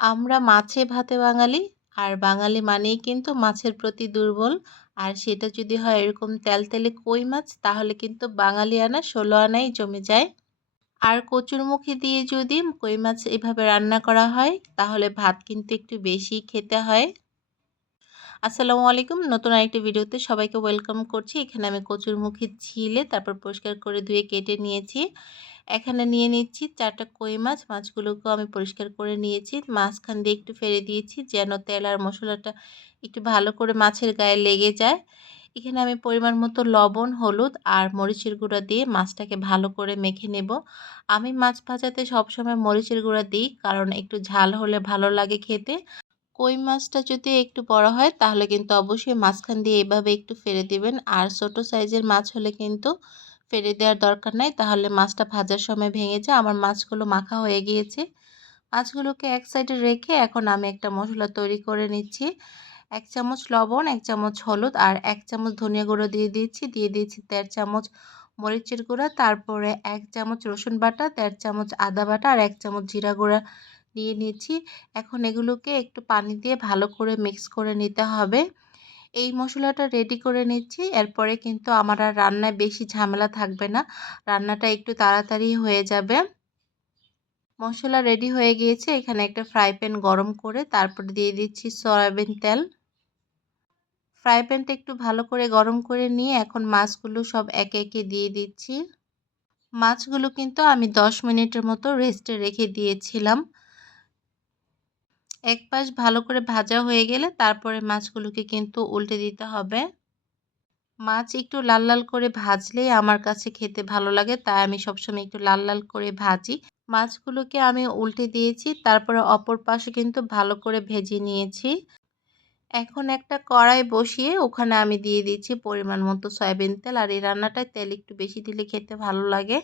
আমরা মাছে ভাতে বাঙালি, আর বাঙালি মানেই কিন্তু মাছের প্রতি দুর্বল। আর সেটা যদি হয় এরকম তেলতেলে কই মাছ, তাহলে কিন্তু বাঙালি আনা, ষোলো আনাই জমে যায়। আর কচুরমুখী দিয়ে যদি কই মাছ এভাবে রান্না করা হয়, তাহলে ভাত কিন্তু একটু বেশি খেতে হয়। আসসালামু আলাইকুম। নতুন আরেকটি ভিডিওতে সবাইকে ওয়েলকাম করছি। এখানে আমি কচুর কচুরমুখী ছিলে, তারপর পরিষ্কার করে ধুয়ে কেটে নিয়েছি। এখানে নিয়ে নিচ্ছি চারটা কই মাছ। মাছগুলোকেও আমি পরিষ্কার করে নিয়েছি। মাছখান দিয়ে একটু ফেলে দিয়েছি যেন তেল আর মশলাটা একটু ভালো করে মাছের গায়ে লেগে যায়। এখানে আমি পরিমাণ মতো লবণ, হলুদ আর মরিচের গুঁড়া দিয়ে মাছটাকে ভালো করে মেখে নেব। আমি মাছ ভাজাতে সবসময় মরিচের গুঁড়া দিই কারণ একটু ঝাল হলে ভালো লাগে খেতে। কই মাছটা যদি একটু বড় হয়, তাহলে কিন্তু অবশ্যই মাঝখান দিয়ে এভাবে একটু ফেলে দেবেন। আর ছোট সাইজের মাছ হলে কিন্তু ফেলে দেওয়ার দরকার নাই। তাহলে মাছটা ভাজার সময় ভেঙে যায়। আমার মাছগুলো মাখা হয়ে গিয়েছে। মাছগুলোকে এক সাইডে রেখে এখন আমি একটা মশলা তৈরি করে নিচ্ছি। এক চামচ লবণ, এক চামচ হলুদ আর এক চামচ ধনিয়া গুঁড়ো দিয়ে দিয়েছি। দিয়ে দিয়েছি দেড় চামচ মরিচের গুঁড়া, তারপরে এক চামচ রসুন বাটা, দেড় চামচ আদা বাটা আর এক চামচ জিরা গুঁড়া। নিয়ে নিয়েছি এখন এগুলোকে একটু পানি দিয়ে ভালো করে মিক্স করে নিতে হবে। এই মশলাটা রেডি করে নিচ্ছি। এরপরে কিন্তু আমার আর রান্নায় বেশি ঝামেলা থাকবে না। রান্নাটা একটু তাড়াতাড়ি হয়ে যাবে। মশলা রেডি হয়ে গিয়েছে। এখানে একটা ফ্রাই প্যান গরম করে তারপর দিয়ে দিচ্ছি সয়াবিন তেল। ফ্রাই প্যানটা একটু ভালো করে গরম করে নিয়ে এখন মাছগুলো সব একে একে দিয়ে দিচ্ছি। মাছগুলো কিন্তু আমি দশ মিনিটের মতো রেস্টে রেখে দিয়েছিলাম। এক পাশ ভালো করে ভাজা হয়ে গেলে তারপরে মাছগুলোকে কিন্তু উল্টে দিতে হবে। মাছ একটু লাল লাল করে ভাজলেই আমার কাছে খেতে ভালো লাগে, তাই আমি সবসময় একটু লাল লাল করে ভাজি। মাছগুলোকে আমি উল্টে দিয়েছি, তারপরে অপর পাশে কিন্তু ভালো করে ভেজে নিয়েছি। এখন একটা কড়াই বসিয়ে ওখানে আমি দিয়ে দিচ্ছি পরিমাণ মতো সয়াবিন তেল, আর এই রান্নাটায় তেল একটু বেশি দিলে খেতে ভালো লাগে।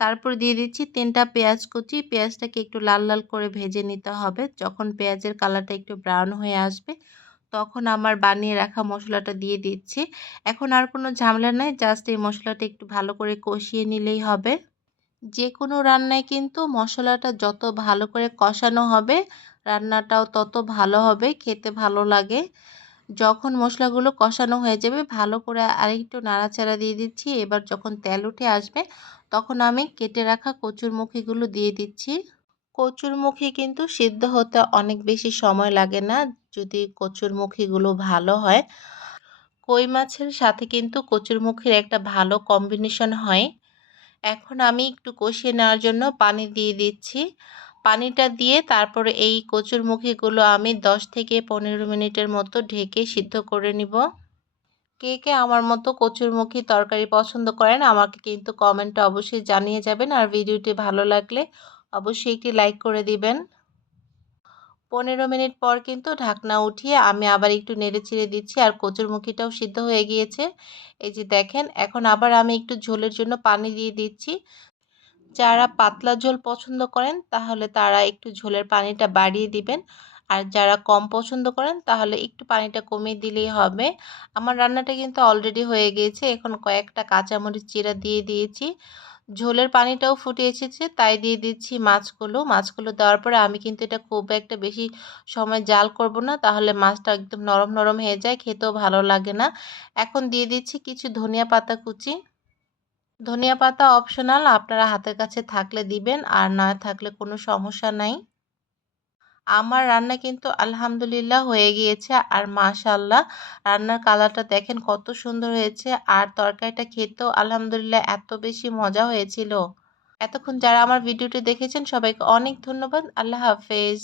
তারপর দিয়ে দিচ্ছি তিনটা পেঁয়াজ কুচি। পেঁয়াজটাকে একটু লাল লাল করে ভেজে নিতে হবে। যখন পেঁয়াজের কালারটা একটু ব্রাউন হয়ে আসবে, তখন আমার বানিয়ে রাখা মশলাটা দিয়ে দিচ্ছি। এখন আর কোনো ঝামেলা নাই, জাস্ট এই মশলাটা একটু ভালো করে কষিয়ে নিলেই হবে। যে কোনো রান্নায় কিন্তু মশলাটা যত ভালো করে কষানো হবে, রান্নাটাও তত ভালো হবে, খেতে ভালো লাগে। যখন মশলাগুলো কষানো হয়ে যাবে, ভালো করে আরেকটু নাড়াচাড়া দিয়ে দিচ্ছি। এবার যখন তেল উঠে আসবে, তখন আমি কেটে রাখা কচুরমুখিগুলো দিয়ে দিচ্ছি। কচুরমুখী কিন্তু সিদ্ধ হতে অনেক বেশি সময় লাগে না, যদি কচুরমুখিগুলো ভালো হয়। কই মাছের সাথে কিন্তু কচুরমুখির একটা ভালো কম্বিনেশন হয়। এখন আমি একটু কষিয়ে নেওয়ার জন্য পানি দিয়ে দিচ্ছি। পানিটা দিয়ে তারপরে এই কচুরমুখিগুলো আমি 10 থেকে পনেরো মিনিটের মতো ঢেকে সিদ্ধ করে নিব। কে কে আমার মতো কচুরমুখী তরকারি পছন্দ করেন আমাকে কিন্তু কমেন্টে অবশ্যই জানিয়ে যাবেন আর ভিডিওটি ভালো লাগলে অবশ্যই একটি লাইক করে দিবেন। পনেরো মিনিট পর কিন্তু ঢাকনা উঠিয়ে আমি আবার একটু নেড়ে ছেড়ে দিচ্ছি আর কচুরমুখিটাও সিদ্ধ হয়ে গিয়েছে। এই যে দেখেন, এখন আবার আমি একটু ঝোলের জন্য পানি দিয়ে দিচ্ছি। যারা পাতলা ঝোল পছন্দ করেন, তাহলে তারা একটু ঝোলের পানিটা বাড়িয়ে দিবেন। আর যারা কম পছন্দ করেন, তাহলে একটু পানিটা কমিয়ে দিলেই হবে। আমার রান্নাটা কিন্তু অলরেডি হয়ে গিয়েছে। এখন কয়েকটা কাঁচামরিচ চিরা দিয়ে দিয়েছি। ঝোলের পানিটাও ফুটে এসেছে, তাই দিয়ে দিচ্ছি মাছগুলো। মাছগুলো দেওয়ার পরে আমি কিন্তু এটা খুব একটা বেশি সময় জাল করব না, তাহলে মাছটা একদম নরম নরম হয়ে যায়। খেতেও ভালো লাগে না। এখন দিয়ে দিচ্ছি কিছু ধনিয়া পাতা কুচি। ধনিয়া পাতা অপশনাল আপনারা হাতের কাছে থাকলে দিবেন, আর না থাকলে কোনো সমস্যা নাই। আমার রান্না কিন্তু আলহামদুলিল্লাহ হয়ে গিয়েছে, আর মাশাল্লাহ রান্নার কালারটা দেখেন কত সুন্দর হয়েছে, আর তরকারিটা খেতেও আলহামদুলিল্লাহ এত বেশি মজা হয়েছিল। এতক্ষণ যারা আমার ভিডিওটি দেখেছেন, সবাইকে অনেক ধন্যবাদ, আল্লাহ হাফেজ।